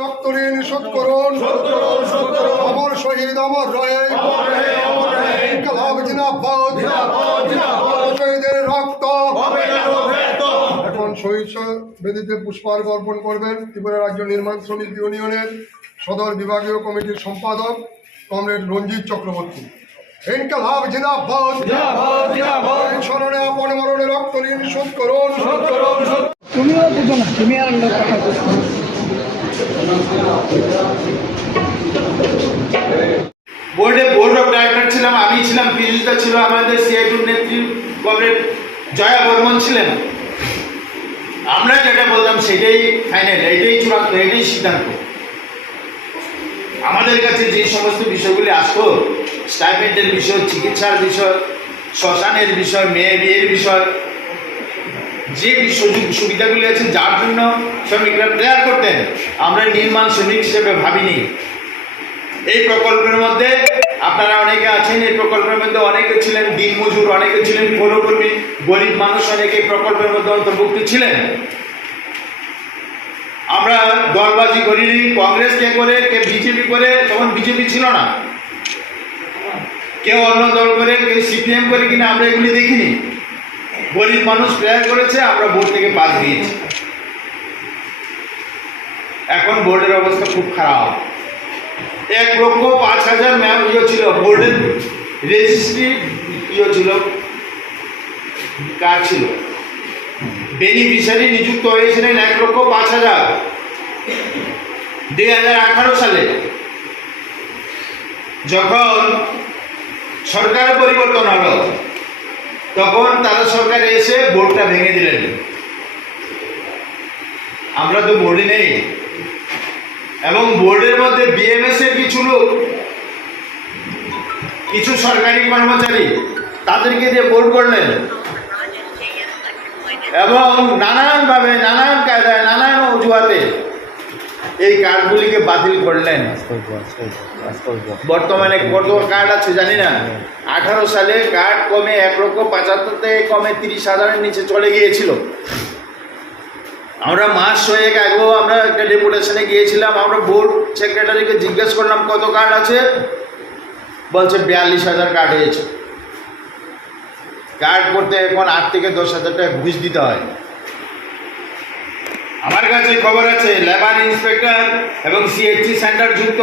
রক্ত ঋণ শোধ করুন, অমর শহীদ অমর রয়ে, ইনকলাব জিন্দাবাদ, শহীদের রক্ত। এখন শহীদ বেদিতে পুষ্পার্ঘ অর্পণ করবেন ত্রিপুরা রাজ্য নির্মাণ শ্রমিক ইউনিয়নের সদর বিভাগীয় কমিটির সম্পাদক কমরেড রঞ্জিত চক্রবর্তী। ইনকলাব জিন্দাবাদ, স্মরণে আপন মরণে রক্ত ঋণ শোধ করুন। তুমিও বুঝো না, তুমি আর কথা বুঝো। বোর্ড অফ ডাইরেক্টর ছিলাম, আমি ছিলাম, বিরোধিতা ছিল আমাদের সিআইটির নেত্রী কমরেড জয়া বর্মন ছিলেন। আমরা যেটা বলতাম সেটাই ফাইনাল, এটাই চূড়ান্ত, এটাই সিদ্ধান্ত। আমাদের কাছে যে সমস্ত বিষয়গুলি আসতো, স্টাইপেন্ডের বিষয়, চিকিৎসার বিষয়, শ্মশানের বিষয়, মেয়ে বিয়ের বিষয়, যে সুযোগ সুবিধাগুলি আছে যার জন্য শ্রমিকরা প্রেয়ার করতেন, আমরা নির্মাণ শ্রমিক হিসেবে ভাবিনি। এই প্রকল্পের মধ্যে আপনারা অনেকে আছেন, এই প্রকল্পের মধ্যে অনেকে ছিলেন দিনমজুর, অনেকে ছিলেন পৌরকর্মী, গরিব মানুষ অনেকে এই প্রকল্পের মধ্যে অন্তর্ভুক্ত ছিলেন। আমরা দলবাজি করিনি, কংগ্রেস কে করে কে বিজেপি করে, তখন বিজেপি ছিল না, কেউ অন্য দল করে, কেউ সিপিএম করে কিনা আমরা এগুলি দেখিনি। গরিব মানুষ প্রেয়ার করেছে, আমরা ভোট থেকে পাস দিয়েছি। এখন বোর্ডের অবস্থা খুব খারাপ। 1,05,000 ছিল বোর্ডের রেজিস্ট্রি, ছিল কার্ড ছিল, বেনিফিশিয়ারি নিযুক্ত হয়েছিলেন 1,05,000। 2018 সালে যখন সরকারের পরিবর্তন হলো, তখন তারা সরকার এসে বোর্ডটা ভেঙে দিলেন। আমরা তো বোর্ডে নেই, এবং বোর্ডের মধ্যে বিএমএস এর কিছু সরকারি কর্মচারী তাদেরকে দিয়ে বোর্ড করলেন, এবং নানানভাবে, নানান কায়দায়, নানান অজুহাতে এই কার্ডগুলিকে বাতিল করলেন। বর্তমানে কত কার্ড আছে জানি না। 18 সালে কার্ড কমে 1,75,000 থেকে কমে 30,000-এর নিচে চলে গিয়েছিল। আমরা মাস 6 আগেও আমরা একটা ডেপুটেশনে গিয়েছিলাম, আমরা বোর্ড সেক্রেটারিকে জিজ্ঞেস করলাম কত কার্ড আছে, বলছে 42,000 কার্ড হয়েছে। কার্ড করতে এখন 8 থেকে 10,000 টাকা ঘুষ দিতে হয়। আমার কাছে খবর আছে লেবার ইন্সপেক্টর এবং সিএইচসি সেন্টার যুক্ত